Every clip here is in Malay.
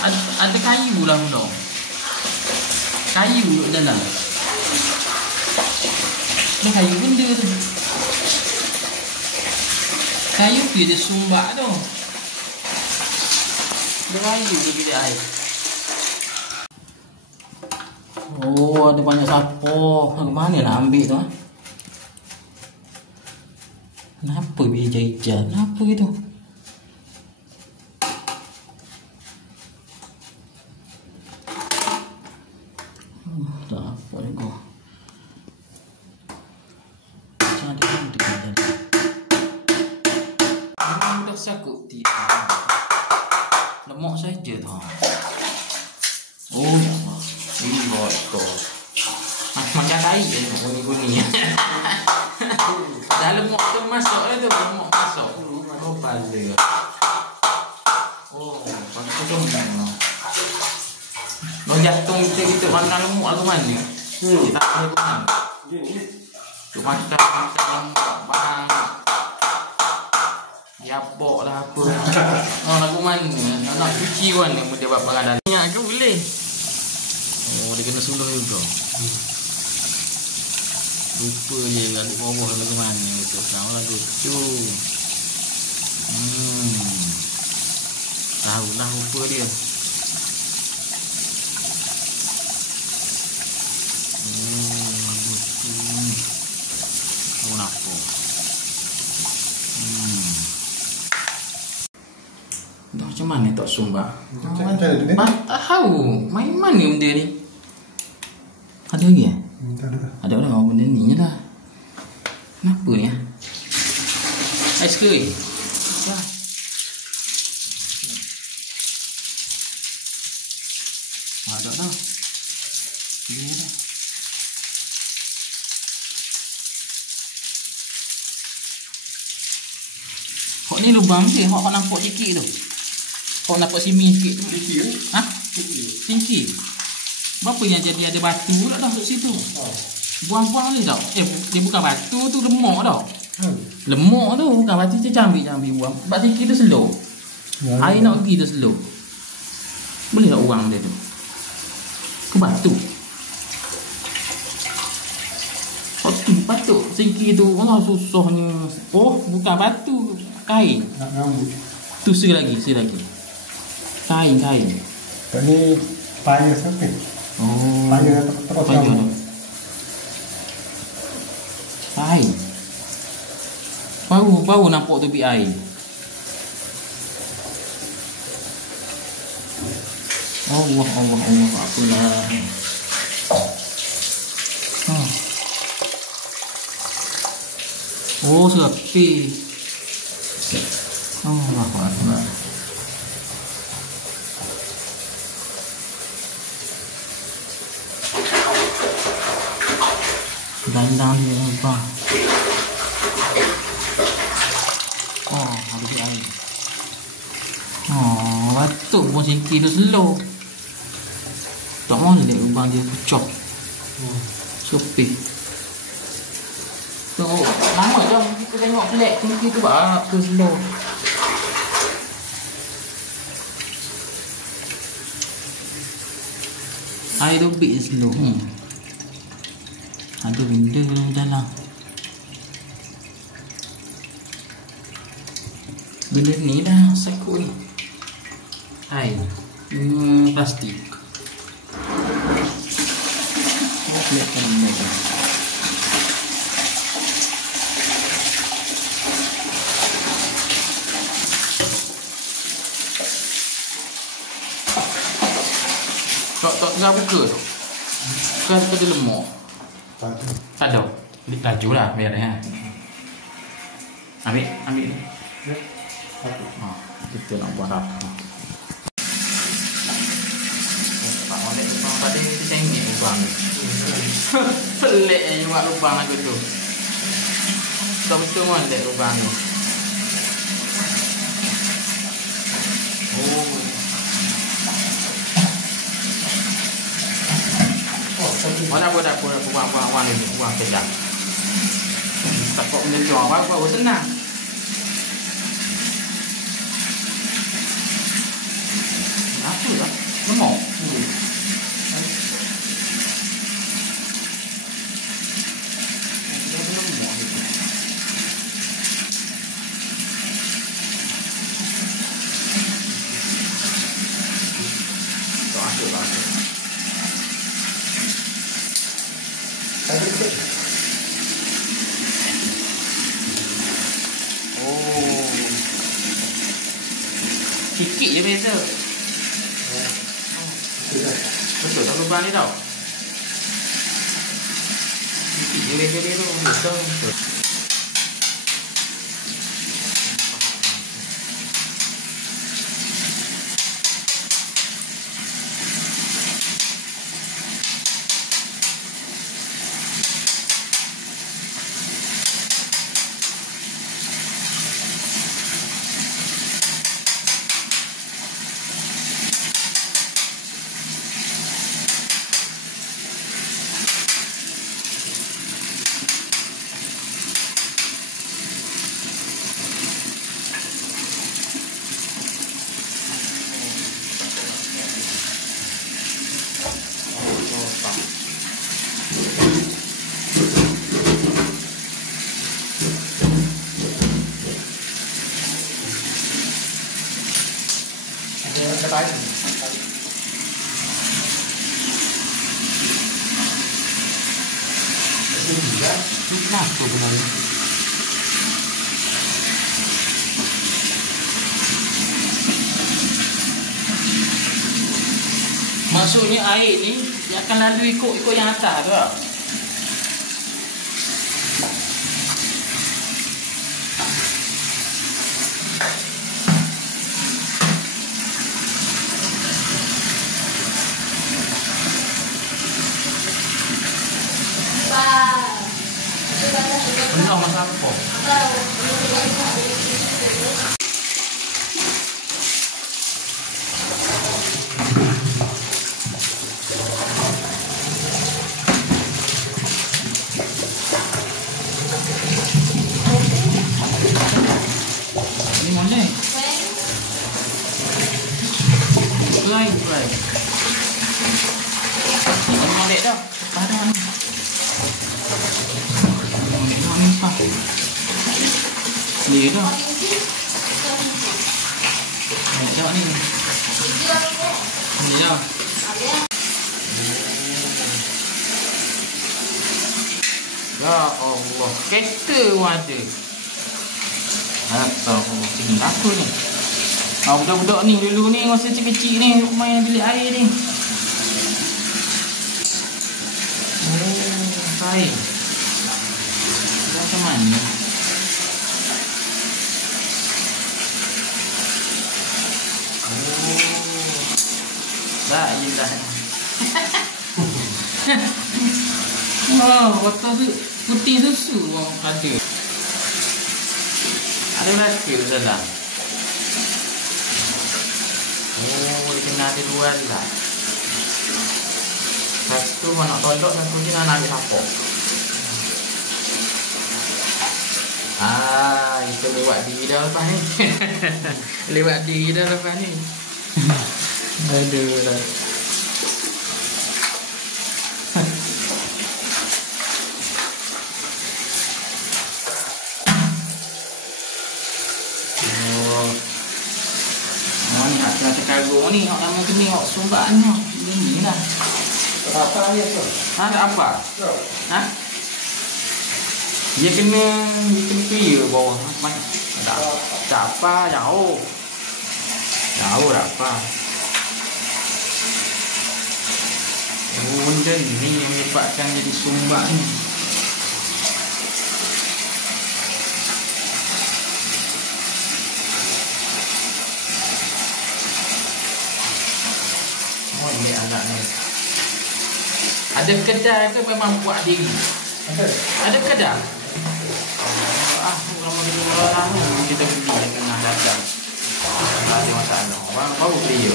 Ada kayu lah benda. Kayu duduk dalam. Ada kayu benda tu. Kayu tu dia sumbak tu. Ada kayu tu bilik air. Oh, ada banyak sampah. Mana nak ambil tu? Kenapa hijau-hijau? Kenapa gitu? Tak apa juga. Macam ada yang dekat tadi. Dah sakut tiap. Lemak saja tu. Oh, ya Allah. Ini botol. Macam air je kuning-kuning. Dah lemak tu masuk dah tu. Lemak masuk. Oh, pala. Oh, pakai tu memang. Lo jatuh kita makan lemak ke mana? Kita tak boleh makan. Tu makan barang. Diapok lah apa. Oh, lagu mana? Nak cuci kan dia buat pengadaan. Minyak ke boleh? Oh, dia kena suluh juga. Lupa je lagu bawah lagu mana tu. Tahu lagu tu. Tahu lah lupa dia. Lagu tu. Tahu apa? Dah macam mana tak sumbak? Tak tahu. Main mana benda ni? Ada lagi ya? Ada orang benda ni je lah. Kenapa ni ya? Ais ke ni? Ada dah. Dia dah. Kok ni lubang dia, kok nampak sikit tu. Kok nampak simi sikit tu. Tinggi ke? Ha? Tinggi. Berapa yang jadi ada batu pula dah kat situ. Buang-buang ni tau. Dia bukan batu tu, lemak tau. Lemak tu bukan batu, dia cambil buang. Sebab tinggi tu slow. Air nak pergi tu slow. Boleh tak buang dia tu? Ke batu? Batu tinggi tu orang susahnya. Oh, bukan batu. Kain. Nak rambut. Tu lagi. Kain. Tak ni payah sampai. Oh. Payah terus rambut. Kain. Baru nampak tu bit air. Allah. Apalah. Oh, sepi. Allahu Akbar. Dandang dia apa? Oh, habis air. Oh, batuk pun sikit tu slow. Tak molek lubang dia pecah. Sepi. Tengok, lama jom kita tengok flat tinggi tu buat apa slow. Air tu bit slow. Ada benda dalam. Benda ni dah sakut ni. Air. Plastik. Flat kan ni. Tak tengah buka tu. Kan pada lemak. Tak ada. Laju lah biar ya. Ambil ni. Kita nak buat apa? Tak boleh lubang pada ni sengit lubang. Pelik je buat lubang aku tu. Betul-betul molek lubang tu. Oh. Mana buat buang ni, buang kejap. Takut menyejuk, buat senang. Apa lah? beza. Betul tak lubang ni tau. Dia tu betul. Kenapa benarnya? Maksudnya air ni dia akan lalu ikut yang atas tu tak? Penuh masa apa? Ini mana? Fry. Ini molek dah. Padahal ni. Ni dah. Tengok ni. Ni dah. Ya Allah, kereta pun ada. Allah, tinggi aku ni. Budak-budak ni dulu ni masa kecil-kecil ni main bilik air ni. Baik. Macam mana? Tak, yelah. Botol tu putih susu orang ada. Ada lagi dalam. Dia kena ada dua lah. Satu nak tolak, satu je nak ambil sapok. Itu lewat diri dah lepas ni. Lewat diri dah lepas ni. Aduh dah. Nak kargo ni, orang lama kena awak sumbat ni. Ini lah. Apa ni tu? Ada apa? Ha? Dia kena pergi bawah. Tak apa, jauh. Jauh tak apa. Benda ni yang menyebabkan jadi sumbat ni. Ini anak ni. Ada kedai ke memang buat diri? Ada kedai? Lama kita orang ni kita beli yang kena datang. Tak ada masalah. Orang baru beli.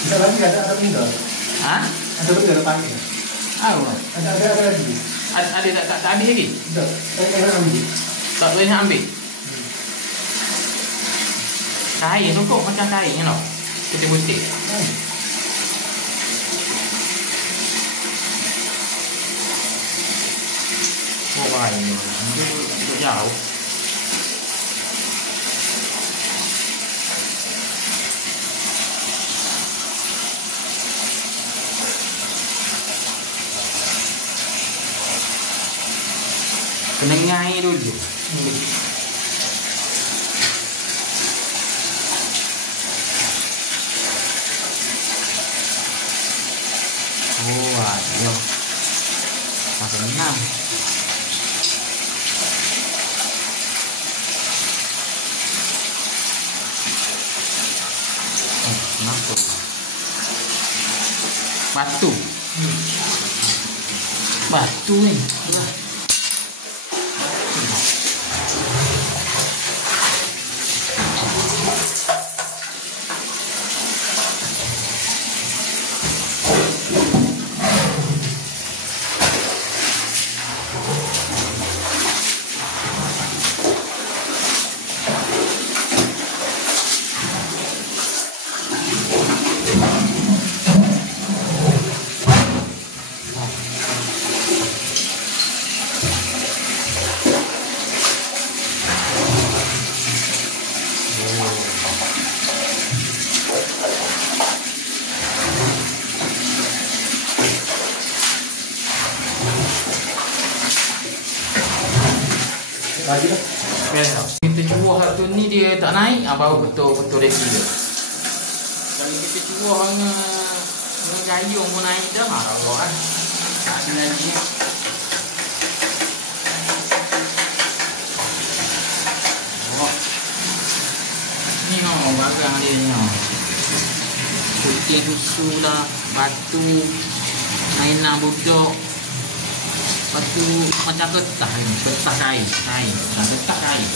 Kita lagi ada benda. Ha? Ada benda lepas ni. Ada lagi. Ada tak habis lagi? Tak. Saya ambil. Tak boleh ambil. Kain tu kok macam kain ni tau. Putih-putih. Oh kain ni. Duduk jauh. Kena ngai dulu. Batu. Batu ni. Lagi dah. Kita cuah tu ni dia tak naik, baru betul-betul resi dia. Kalau kita cuah dengan gayung pun naik dah, Allah kan. Tak ada lagi. Oh. Ni barang dia ni. Putih susu lah, batu, mainan budak. Lepas tu macam getah ni, getah kain. Getah kain.